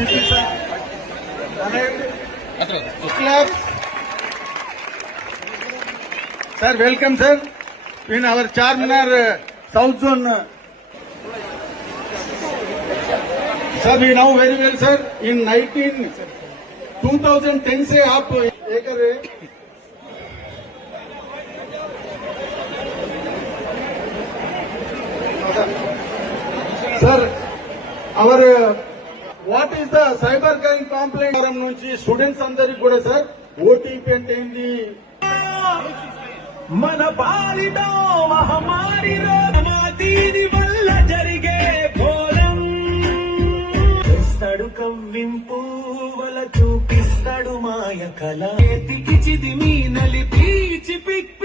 CP sir. Clap. Sir, welcome sir. In our Charminar South Zone. Sir, we know very well sir. In 2010 से आप ये कर रहे हैं. Sir, our what is the cyber crime complaint forum నుంచి స్టూడెంట్స్ అందరికి కూడా సార్ ఓటీపీ అంటే ఏంది మన పాలిటో మహమ్మారిలో దీని వల్ల జరిగే ఘోరం చేస్తాడు కవ్వింపు వల చూపిస్తాడు మాయ కళ ఎతికి చిదిమి నలిపి చిపిక్